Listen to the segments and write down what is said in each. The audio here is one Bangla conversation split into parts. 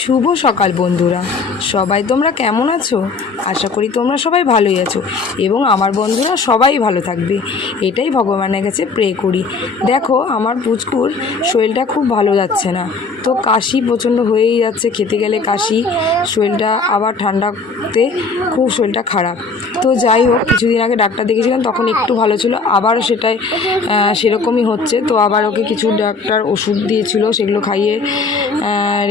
শুভ সকাল বন্ধুরা, সবাই তোমরা কেমন আছো? আশা করি তোমরা সবাই ভালোই আছো এবং আমার বন্ধুরা সবাই ভালো থাকবে, এটাই ভগবানের কাছে প্রে করি। দেখো, আমার পুচকুর শরীরটা খুব ভালো যাচ্ছে না, তো কাশি প্রচণ্ড হয়েই যাচ্ছে, খেতে গেলে কাশি, শরীরটা আবার ঠান্ডাতে খুব শরীরটা খারাপ। তো যাই হোক, কিছুদিন আগে ডাক্তার দেখেছিলাম, তখন একটু ভালো ছিল, আবারও সেটাই সেরকমই হচ্ছে। তো আবার ওকে কিছু ডাক্তার ওষুধ দিয়েছিল, সেগুলো খাইয়ে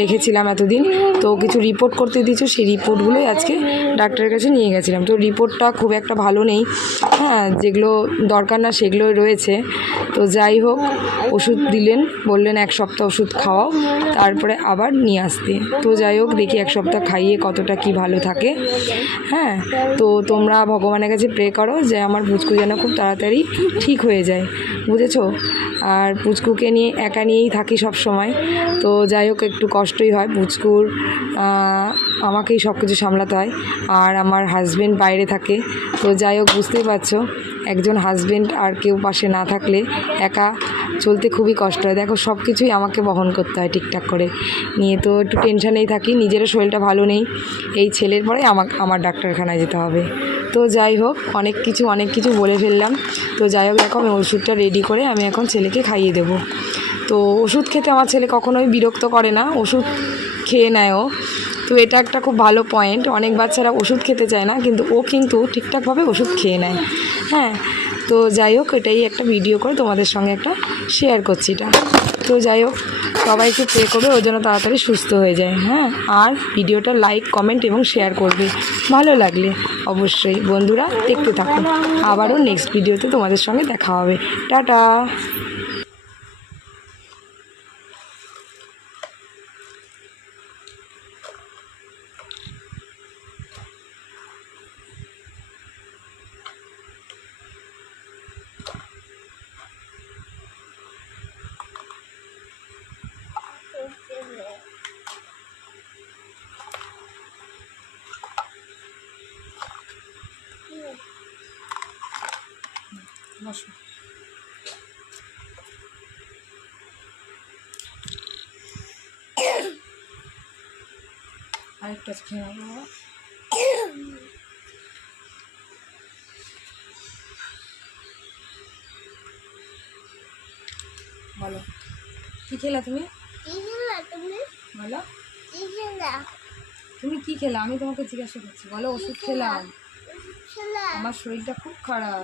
রেখেছিলাম এতদিন। তো কিছু রিপোর্ট করতে দিয়েছো, সেই রিপোর্টগুলোই আজকে ডাক্তারের কাছে নিয়ে গেছিলাম। তো রিপোর্টটা খুব একটা ভালো নেই, হ্যাঁ, যেগুলো দরকার না সেগুলোই রয়েছে। তো যাই হোক, ওষুধ দিলেন, বললেন 1 সপ্তাহ ওষুধ খাওয়াও, তারপরে আবার নিয়ে আসতে। তো যাই হোক, দেখি 1 সপ্তাহ খাইয়ে কতটা কি ভালো থাকে। হ্যাঁ, তো তোমরা ভগবানের কাছে প্রে করো যে আমার পুচকু যেন খুব তাড়াতাড়ি ঠিক হয়ে যায়, বুঝেছো? আর পুচকুকে নিয়ে একা নিয়েই থাকি সব সময়। তো যাই হোক, একটু কষ্টই হয় পুচকুর, আমাকেই সব কিছু সামলাতে হয়, আর আমার হাজব্যান্ড বাইরে থাকে। তো যাই হোক, বুঝতেই পারছো, একজন হাজব্যান্ড আর কেউ পাশে না থাকলে একা চলতে খুবই কষ্ট হয়। দেখো, সব কিছুই আমাকে বহন করতে হয় ঠিকঠাক করে নিয়ে, তো একটু টেনশানেই থাকি। নিজেরও শরীরটা ভালো নেই, এই ছেলের পরে আমার ডাক্তারখানায় যেতে হবে। তো যাই হোক, অনেক কিছু বলে ফেললাম। তো যাই হোক, দেখো, আমি ওষুধটা রেডি করে আমি এখন ছেলেকে খাইয়ে দেবো। তো ওষুধ খেতে আমার ছেলে কখনোই বিরক্ত করে না, ওষুধ খেয়ে নেয় ও। তো এটা একটা খুব ভালো পয়েন্ট, অনেক বাচ্চারা ওষুধ খেতে চায় না, কিন্তু ও কিন্তু ঠিকঠাকভাবে ওষুধ খেয়ে নেয়। হ্যাঁ, তো যাই হোক, এটাই একটা ভিডিও করে তোমাদের সঙ্গে একটা শেয়ার করছি এটা। তো যাই হোক, সবাই একটু প্রে করবে ওর জন্য তাড়াতাড়ি সুস্থ হয়ে যায়। হ্যাঁ, আর ভিডিওটা লাইক, কমেন্ট এবং শেয়ার করবে ভালো লাগলে অবশ্যই। বন্ধুরা, দেখতে থাকো, আবারও নেক্সট ভিডিওতে তোমাদের সঙ্গে দেখা হবে। টাটা। বসো। আরেকটা খেয়ে নেবো। বলো, কি খেলা তুমি? বলো, তুমি কি খেলা? আমি তোমাকে জিজ্ঞাসা করছি, বলো। ওষুধ খেলাম, আমার শরীরটা খুব খারাপ।